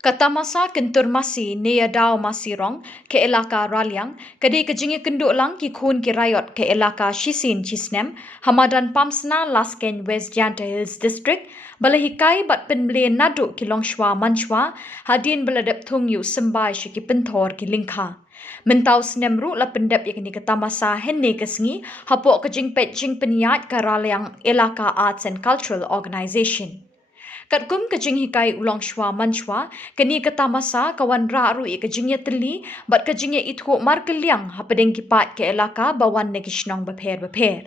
Kata masa kentur Masi ni Iadaw Masi Rong ke Elaka Raliang, kadi kejingi kenduk lang ki khun ki rayot ke Elaka Shisin Chisnem, Hamadan Pamsna Lasken West Janta Hills District, balahikai bat penbeli nadu ki Longshwa Manchwa, hadin beladap thungyu sembai shiki penthor ki lingkha. Mentau snemru la pendap yakni kata masa henne kesngi, hapok kejing pet jing peniat ke Raliang Elaka Arts and Cultural Organisation. Katkum kejing hikai ulang shwa manchwa, keni kata masa kawan raru kejingnya teli, bat kejingnya itu markeliang hapadeng kipat ke Elaka bawan negi Shong beper.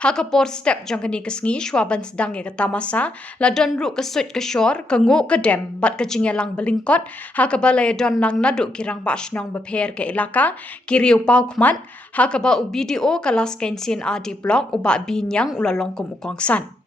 Hakapor step jang keni kesngi shwaban sedang ya kata masa, la don ru kesut kesyor, kenguk kedem, bat kejingnya lang belingkot, hakabalai don lang naduk kirang ba Shong beper ke Elaka, kiriu pau kmat, hakaba ubidio kalas kensin adi blok ubak binyang ulalongkum ukongsan.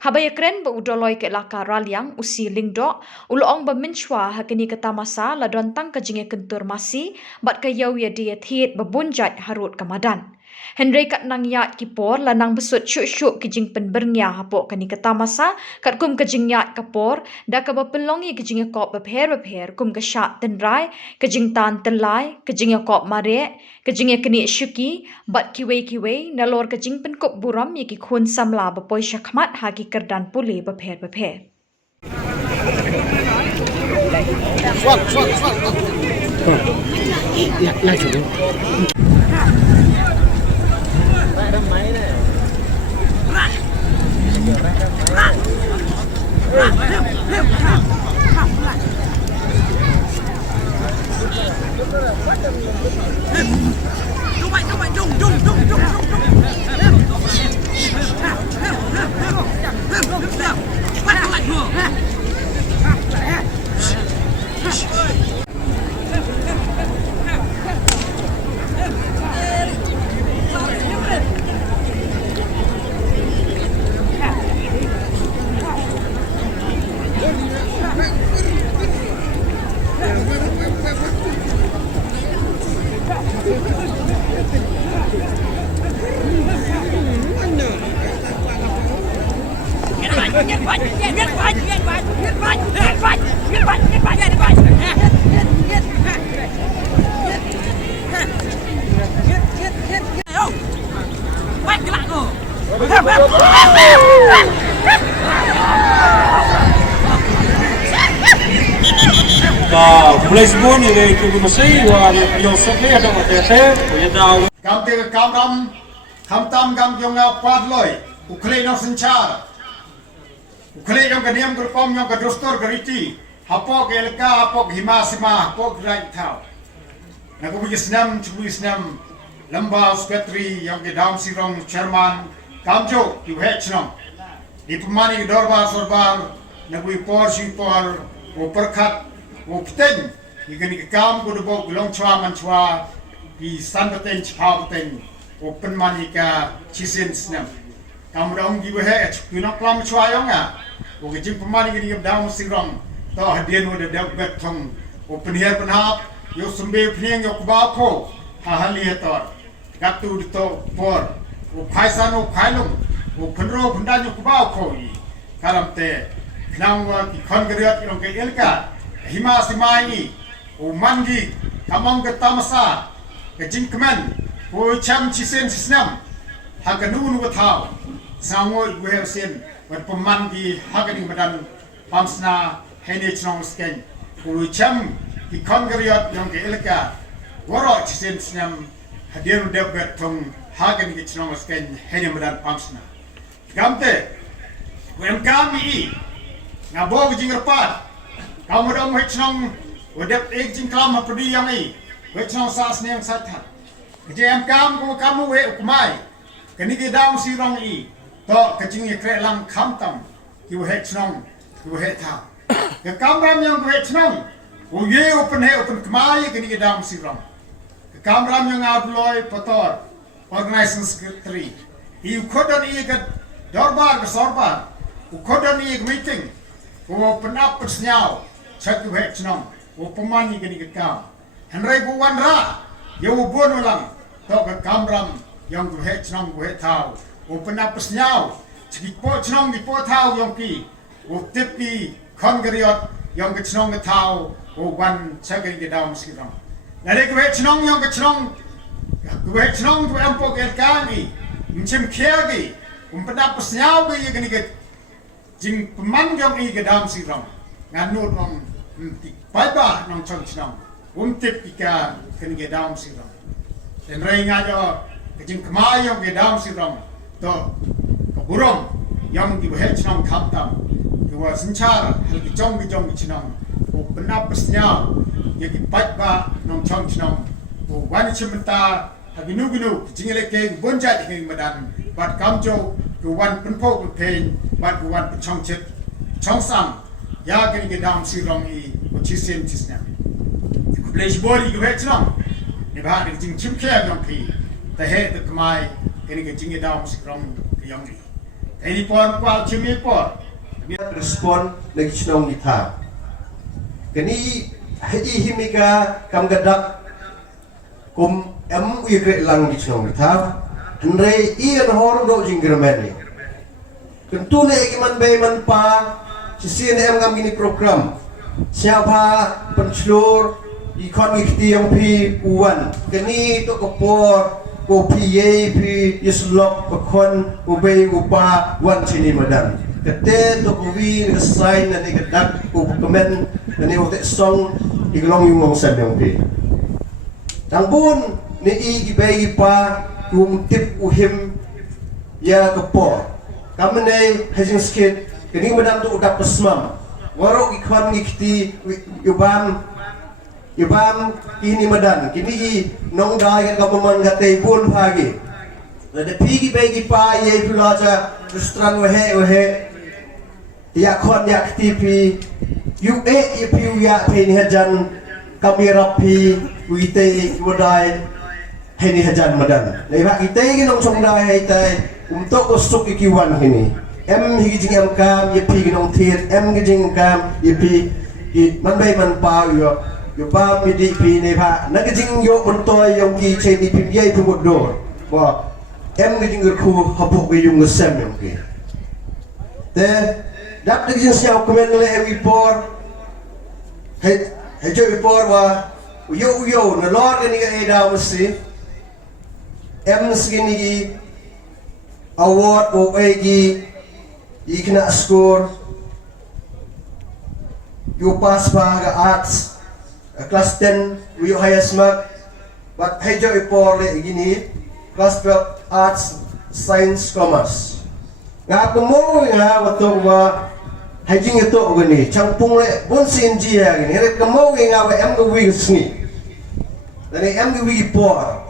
Habaya kren ba udoloi ke Elaka Raliang usi lingdok uloong ba minchwa hakini kata masa la dontang kejinge kentur Masi bat kayau ya dia thiet babunjat harut kamadan. Henry kat nang yat kipor la nang besut syuk-syuk kejing penbernya hapok kani kata masa kat kum kejing yat kapor da ka ba pelongi kejing kop beper kum ka syak tenrai kejing tan telai kejing kop mare kejing keni syuki bat kiwe nalor kejing penkop buram yaki khun samla ba poi syakmat hagi kerdan puli beper. Mulai sebelum ini itu Masi, wah Yosef ni ada macam Iadaw. Kam te kamram tam kam jong pat loy ukhle no sanchar ukhle jong kaniam grupom jong kadrostor gariti hapok Elaka hapok himasima hapok right thau na ko bisnam chubisnam lamba secretary jong ke dam sirong chairman kamjo ki hechnom di pemani dorbar sorbar na ko por sipor o perkhat o pten igani kam ko do long chwa manchwa di sandaten chhauten open manika chisin snam kamrong giwe he pinok lam chwayonga o gijim pemani gini daum sirong to hadien wo de bet thong open here panhap yo sumbe pheng yo kwa ko hali tor gatu to por o phaisan o phailung o phnro phundan yo kwa ko yi karamte knangwa ki khongriat yo ke Elaka hima simai o mangi kamong ke tamasa kejing kemen o cham chisen sisnam hakanun wathau sango iwe sen wat peman di hakaning badan pamsna hene chnong sken o cham ki kongriat yang ke Elaka waro chisen sisnam hadiru debet thong hakaning chnong sken hene badan pamsna gamte wem kami ngabo kejing repat kamu dong chnong Udap jing klam hapudi yang i, wechnong sas yang sathat. Kejem kamu we ukmai, keni ke daum sirong i, to kecing kre lang kamtam, ki we chnong, ki we tha. Ke kamram yang we chnong, o ye open kmai keni ke daum sirong. Ke kamram yang adloy potor, organizing secretary. I khodan i ke dorbar ke sorbar, khodan i meeting, open up persnyau, chat we chnong. Upamani gani kam henrai buwan ra yo bon ulang to ka kamram yang gu he chnong gu he thau upana pasnyau chiki po chnong di po thau yong ki uptipi khongriot yang ke Shong ke tau wan sagai ke dalam sikram lari ke Shong yang ke Shong tu ampok Elaka ni mencem kia ni umpada pesnyau ke yang ke jing peman yang ni ke dalam sikram nganut nong bye nong Shong tip ika kini ke dalam sikram dan rai ngajo ke jing kemai yang ke dalam sikram to burung yang di Shong kaptam wa sencara hal ke Jong Shillong benar pesnya yang dibaca nong Shillong wani cimenta hagi nu jingile ke bonjat ke medan bat kamjo ke wan penpo pen bat wan chongchet chongsam ya ke dalam Shillong i chisen chisna ku place body ke Shillong ni ba ke jing chimke yang pi ta he de kmai ke jing dalam Shillong ke yang ni ini pon kwal chimi pon respon lagi Shillong kita. Kini haji himika kam gadak kum igre lang di Shillong kita. Henry ian hor do jinggermeni. Tentu ne iman bayman pa sisi ne ngam gini program. Siapa pencelur ikon ikti yang pi uan. Kini to kopor kopi pi yeslok bekon ubay upa wan sini madan. Kete to kuwi ngesain na gadak ko komen na ni wote song iglong yung mong sabang pi. Tangbun ni igibay pa yung tip uhim ya kepo. Kami ne hajing skit kini madam tu udah pesmam. Warok ikwan ngikti yubam ini madan kini nong dai ka kaman gate bun pagi. Lade pigi bagi pa ye pulaja restran wahe ya kon ya tipi yu ipu ya peni hajan kami rapi wite wadai heni hajan madan leha ite gi nong chongdai haitai untuk usuk ikiwan hini higi jing kam ye pi gi nong thir gi jing kam ye pi gi man bai man pa yo ba mi di pi ne pha na gi jing yo bon toy yong ki che ni pi ye pu bod do ba gi jing khu hapuk gi yung sem yong ki te dap de jing siao komen le report he jo report wa yo na lor ni Iadaw Masi sgini gi award o gi ikna score you pass pa ga arts class 10 we highest mark but he jo report le gini class 12 arts science commerce nga kumo nga wato wa hajing ito gani changpung le bon sin ji ya gani re kumo nga wa go wi sni dani go wi por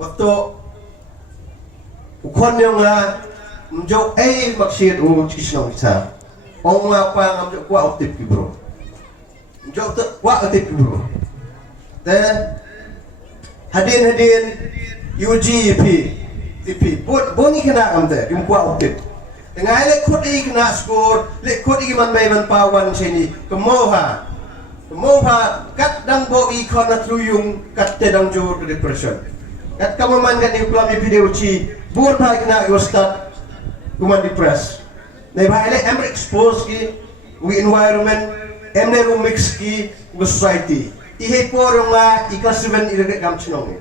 wato ukon yung nga mjo maksid u Shillong sa ong nga pa nga mjo kwa optip ki bro mjo to kwa optip ki bro then hadin UGP TP bon ikna amte yung kwa optip ngai le khut ikna score le khut man mai man pawan sini kemoha kat dang bo ikon na truyung kat te dang jur depression kat kamaman kan yung plami video chi buat hai kena start kuman depress nei bhai le em expose ki we environment em ne room mix ki society ihe porunga ikasiven ire kam chnong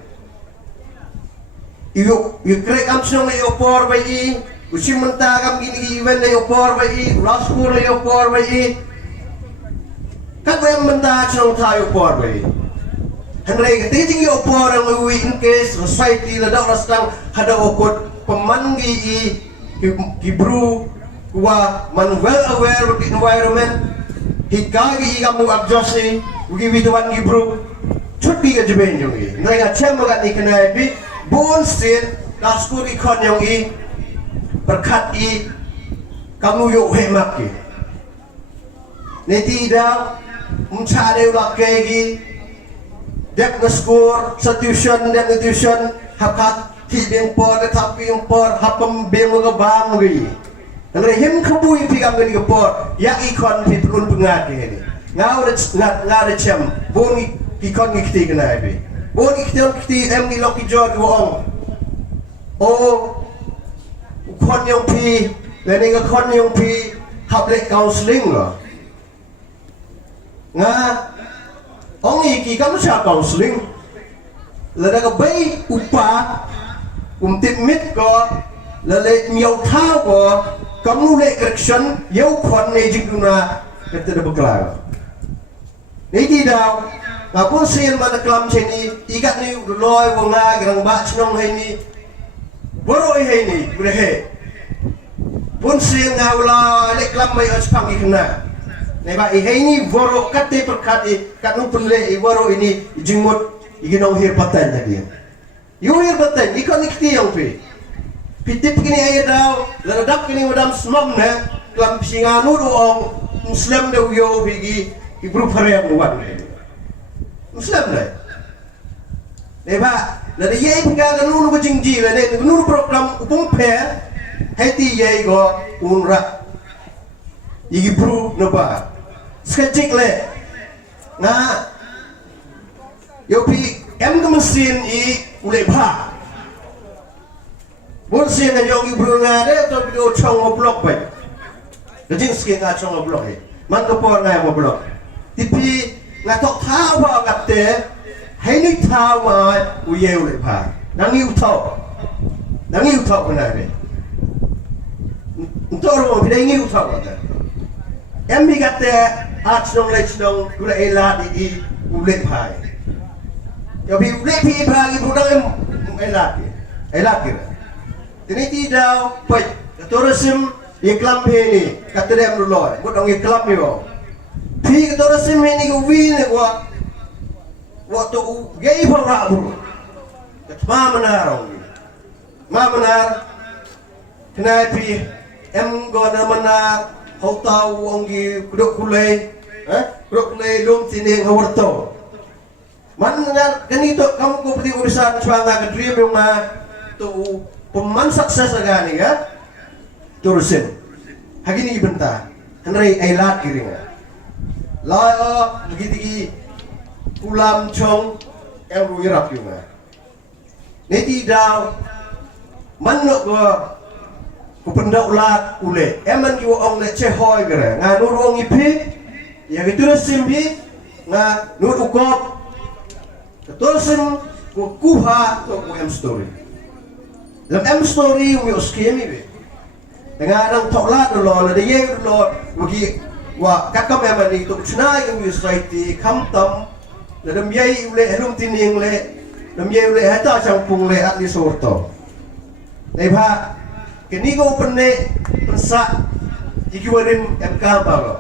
you krek kam chnong yo por bai usim menta kam gini event le yo por bai raspur le yo por bai kat em menta chnong tha yo por bai Henry teaching you por ang we in case society la daw rastang hada okot pemanggi kibru wa man well aware of the environment hikagi kamu adjusting ugi wituan kibru chuti ga jeben yongi ngai achem ga ni kana bi bon street daskuri khon yongi berkat i kamu yo hemak ki neti da umchare ulakegi dek ngeskur institution hakat hiding por tapi yung por hapam beng mga bang gi nang him khabui pigam gani por ya ikon pi prun pungat ni ngau de chem boni ikon ngikti kana bi boni kti em ni loki jor wong o kon yung pi lening kon yung pi hable counseling lo nga ong iki kamu siya counseling lada ka bay upa timit ko lale miyaw tao ko kamu le correction yaw kwan ne jinguna kata da bakla ni daw nga pun sin man klam cheni igat ni loy wanga grang ba chnong hai ni boroi hai ni brehe pun sin nga wala le klam mai achpang ikna ne ba i hai ni boro kate perkati kanu punle i boro ini jingmut iginong hir patan dia yu hir patan ikon ikti yang pe pitip kini Iadaw ladak kini madam smom ne klam singanu doong muslim de yo bigi ibru pare buat muslim ne ba la de ye pinga ganu no jingji la ne ganu program upung pe heti ye go unra igi bru no ba skajik le na yo pi em ga mesin i ule ba bon sien ga yogi bru nga de to video chong blok ba de jing ski nga chong blok he man ko por nga mo blok tipi nga tok tha ba gap te hai ni tha ma u ye ule ba nang yu tho ko na be ntoro mo bi ngi u tho ba em bi gap te at chong le chong ule ela di ule ba yo bi ule pi ba gi bru dang ela ki Tiniti daw, pwede, katurasim, iklam hini, katirem luloy, budang iklam niyo. Pi katurasim hini kuwi ni kwa, waktu gay pa rabu, kat mamanarong. Mamanar, kenapa gona manar, hautaw ongi kuduk kulay lum tining hawarto. Manar, ganito, kamu ko pati urusan suanga kadriyam yung tu pemain sukses agani ya turusin hagini ibenta henry ailat kiringa lao begiti kulam chong yang ruirap yunga neti daw manok go kupendaulat ule eman yu ong le chehoy gara nga nurong ipi ya turusin bi nga nur ukop turusin ku kuha to ku em story lam em story umi uskemi be dengan ang toklat lo la de ye lo wagi wa kakam emani to chnai umi society kamtam la dam ye ule helum tining le dam ye ule hata changpung le at li sorto nei ba kini go penne pensa ikiwarin em ka ba lo